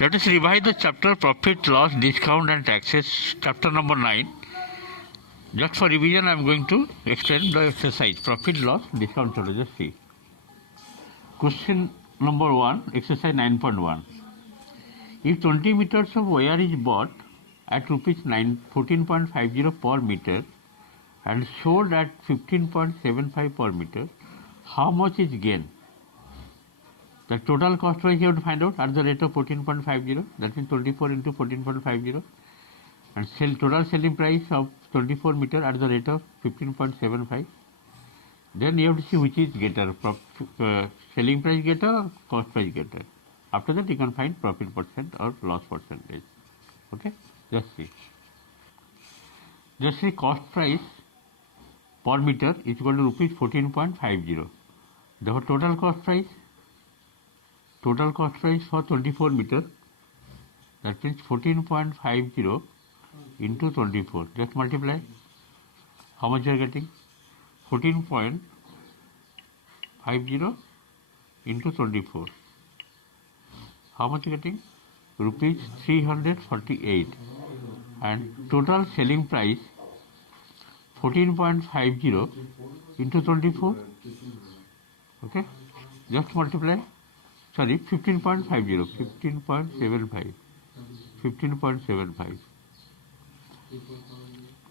Let us revise the chapter profit, loss, discount and taxes, chapter number 9. Just for revision, I am going to explain the exercise. Profit, loss, discount. Just see. Question number 1, exercise 9.1. If 20 meters of wire is bought at rupees 14.50 per meter and sold at 15.75 per meter, how much is gain? The total cost price you have to find out at the rate of 14.50, that means 24 into 14.50, and total selling price of 24 meter at the rate of 15.75. Then you have to see which is greater, selling price greater or cost price greater. After that you can find profit percent or loss percentage. Okay, just see cost price per meter is equal to rupees 14.50. Therefore total cost price for 24 meter, that means 14.50 into 24. Just multiply. How much you are getting? 14.50 into 24. How much you are getting? Rupees 348. And total selling price 14.50 into 24. Okay, just multiply. Sorry, 15.50, 15.75.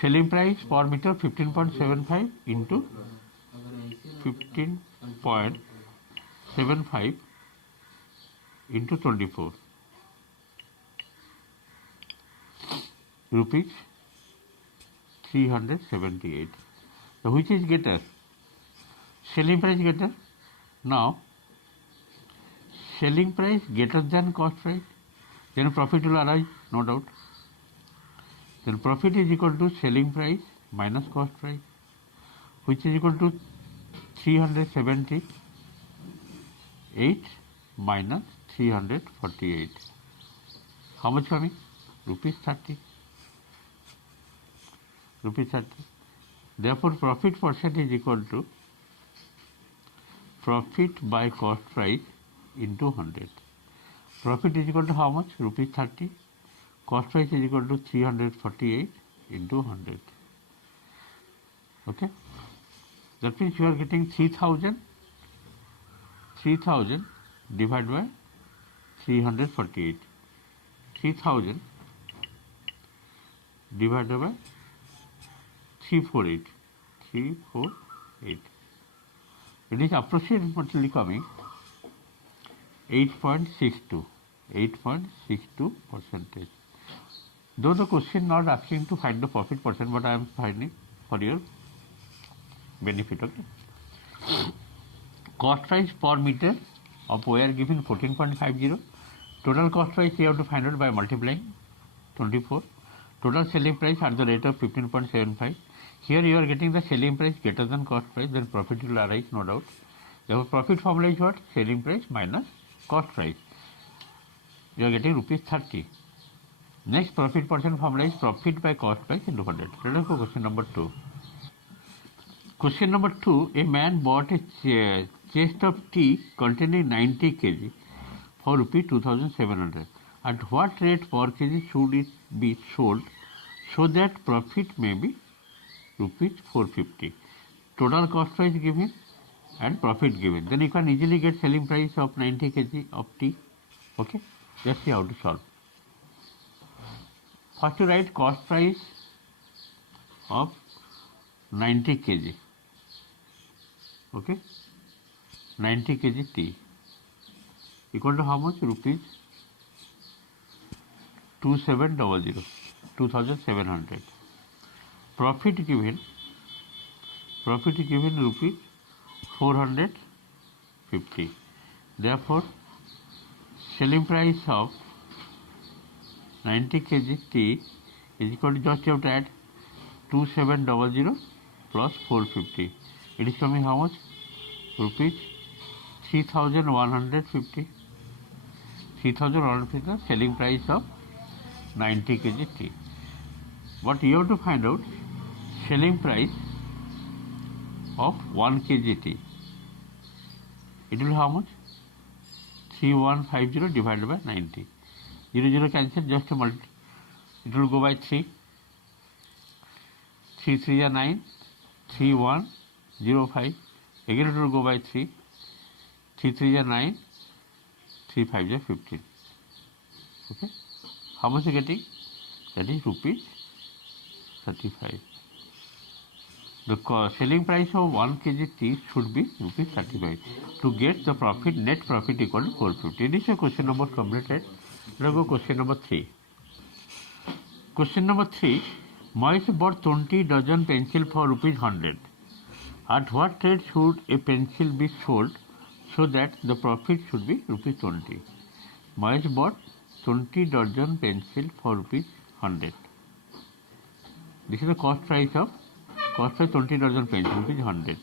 Selling price per meter 15.75 into 15.75 into 24. Rupees 378. So which is greater? Selling price greater. Now selling price greater than cost price, then profit will arise, no doubt. Then profit is equal to selling price minus cost price, which is equal to 378 minus 348. How much coming? Rupees 30. Therefore profit percent is equal to profit by cost price into 100. Profit is equal to how much? Rupees 30. Cost price is equal to 348 into 100. Okay. That means you are getting 3000 divided by 348. 3000 divided by 348. It is approximately coming 8.62 percentage. Though the question not asking to find the profit percent, but I am finding for your benefit. Okay. Cost price per meter of wire given 14.50. Total cost price you have to find out by multiplying 24. Total selling price at the rate of 15.75. Here you are getting the selling price greater than cost price, then profit will arise, no doubt. Therefore profit formula is what? Selling price minus cost price. You are getting rupees 30. Next profit percent formula is profit by cost price into 100. Let us go question number 2. Question number 2, a man bought a chest of tea containing 90 kg for rupee 2700. At what rate per kg should it be sold so that profit may be rupees 450? Total cost price given and profit given. Then you can easily get selling price of 90 kg of tea. Okay, let's see how to solve. First to write cost price of 90 kg. Okay, 90 kg tea equal to how much? Rupees 2700. Profit given rupees 450. Therefore selling price of 90 kg tea is equal to, just you have to add 2700 plus 450. It is coming how much? Rupees 3150. 3150 selling price of 90 kg tea. But you have to find out selling price of 1 kg tea. It will be how much? 3150 divided by 90. 0 0 cancel, just multi, it will go by 3. 3 3 are 9, 3 1 0 5, again it will go by 3. 3 3 are 9, 3 5 are 15. Okay, how much are you getting? That is rupees 35. The selling price of 1 kg tea should be rupees 35. To get the profit, net profit equal to 450. This is question number completed. Let us go question number 3. Question number 3. Mahesh bought 20 dozen pencil for rupees 100. At what rate should a pencil be sold so that the profit should be rupees 20? Mahesh bought 20 dozen pencil for rupees 100. This is the cost price 20 dozen pencil, rupees 100.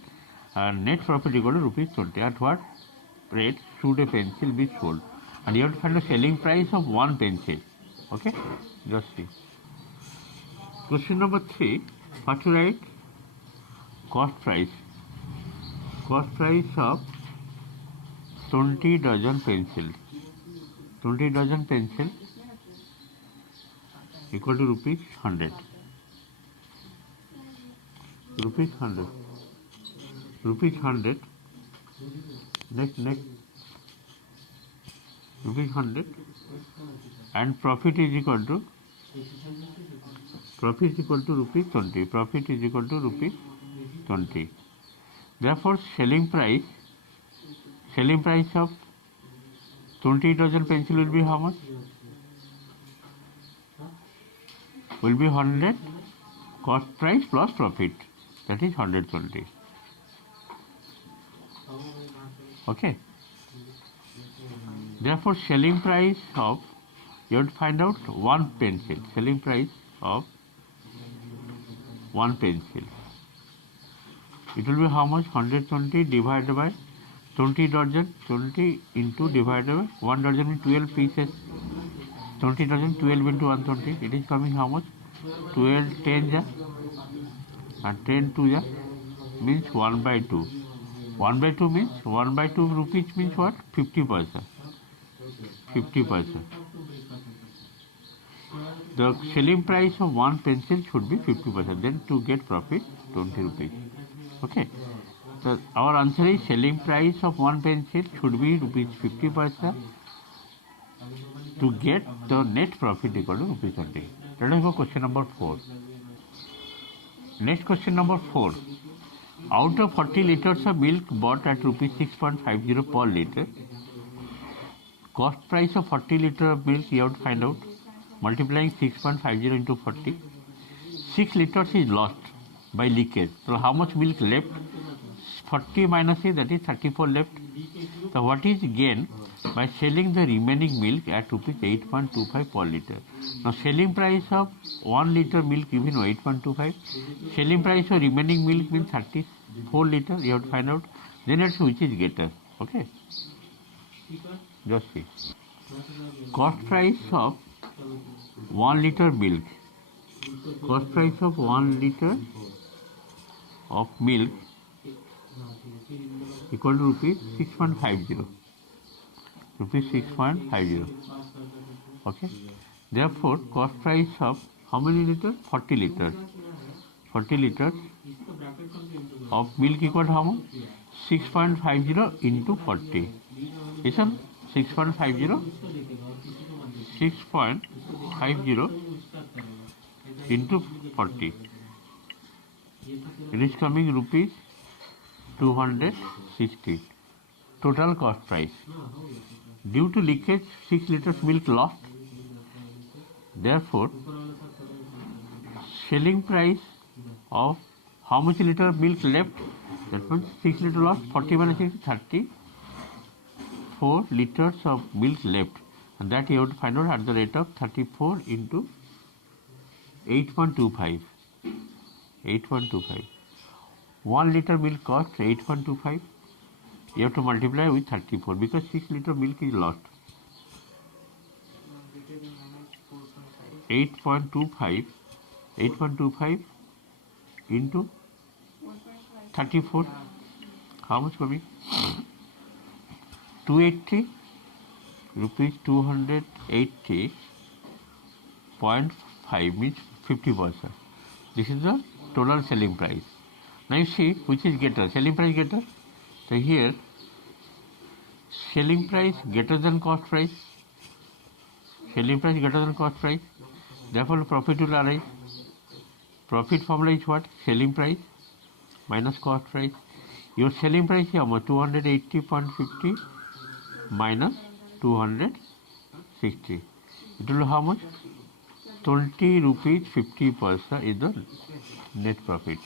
And net profit equal to rupees 20. At what rate should a pencil be sold? And you have to find the selling price of one pencil. Okay, just see. Question number 3. What to write? Cost price. Cost price of 20 dozen pencil. 20 dozen pencil equal to rupees 100. Rupees 100. Rupees 100. Next. Rupees 100. And profit is equal to rupees 20. Profit is equal to rupees 20. Therefore, selling price of 20 dozen pencil will be how much? Will be 100 cost price plus profit. That is 120. Okay. Therefore, selling price of, you have to find out one pencil. Selling price of one pencil. It will be how much? 120 divided by 20 dozen. 20 into divided by 1 dozen means 12 pieces. 20 dozen, 12 into 120. It is coming how much? 12 10 ja, and 10 2 ja, means 1 by 2. 1 by 2 means 1 by 2 rupees means what? 50 paisa. 50 paisa. The selling price of one pencil should be 50 paisa. Then to get profit 20 rupees. Okay. So our answer is selling price of one pencil should be rupees 50 paisa. To get the net profit equal to rupees 20. Let us go question number 4. Next question number 4. Out of 40 liters of milk bought at rupees 6.50 per liter, cost price of 40 liters of milk you have to find out. Multiplying 6.50 into 40. 6 liters is lost by leakage. So how much milk left? 40 minus 6, that is 34 left. So what is gain by selling the remaining milk at rupees 8.25 per liter? Now selling price of 1 liter milk given 8.25. Selling price of remaining milk means 34 liters. You have to find out. Then let's see which is greater. Okay. Just see. Cost price of 1 liter milk. Cost price of 1 liter of milk equal to rupees 6.50. Rupees 6.50. Okay. Therefore, cost price of how many liters? 40 liters. 40 liters of milk equal to how much? 6.50 into 40. Listen, 6.50. 6.50 into 40. It is coming rupees 260. Total cost price. Due to leakage, 6 liters milk lost. Therefore, selling price of how much liter of milk left? That means 6 liters lost. 40 minus 6 is 34 liters of milk left. And that you have to find out at the rate of 34 into 8.25. 8.25. 1 liter milk costs 8.25. You have to multiply with 34 because 6 liter milk is lost. 8.25 into 34. How much coming? 280 rupees 200 280.5 means 50%. This is the total selling price. Now you see which is greater, selling price greater. So here selling price greater than cost price. Selling price greater than cost price. Therefore profit will arise. Profit formula is what? Selling price minus cost price. Your selling price is how much? 280.50 minus 260. It will be how much? 20 rupees 50 paisa is the net profit.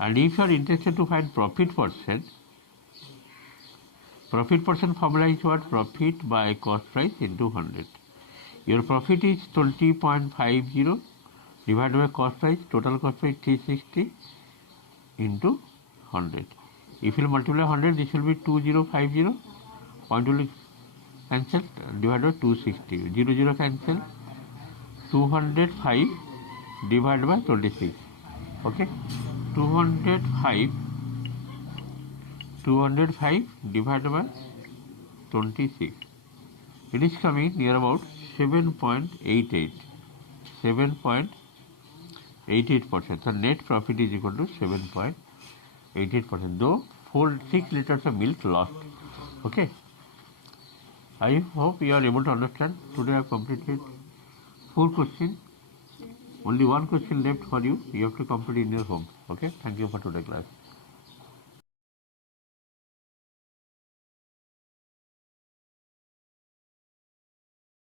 And if you are interested to find profit percent formula is what? Profit by cost price into 100. Your profit is 20.50 divided by cost price, total cost price 360 into 100. If you multiply 100, this will be 2050. Point will cancel, divided by 260. 0 cancel. 205 divided by 26. Okay, 205 divided by 26. It is coming near about 7.88. 7.88%. So net profit is equal to 7.88%. Though 6 liters of milk lost. Okay. I hope you are able to understand. Today I have completed 4 questions. Only 1 question left for you. You have to complete in your home. Okay. Thank you for today's class.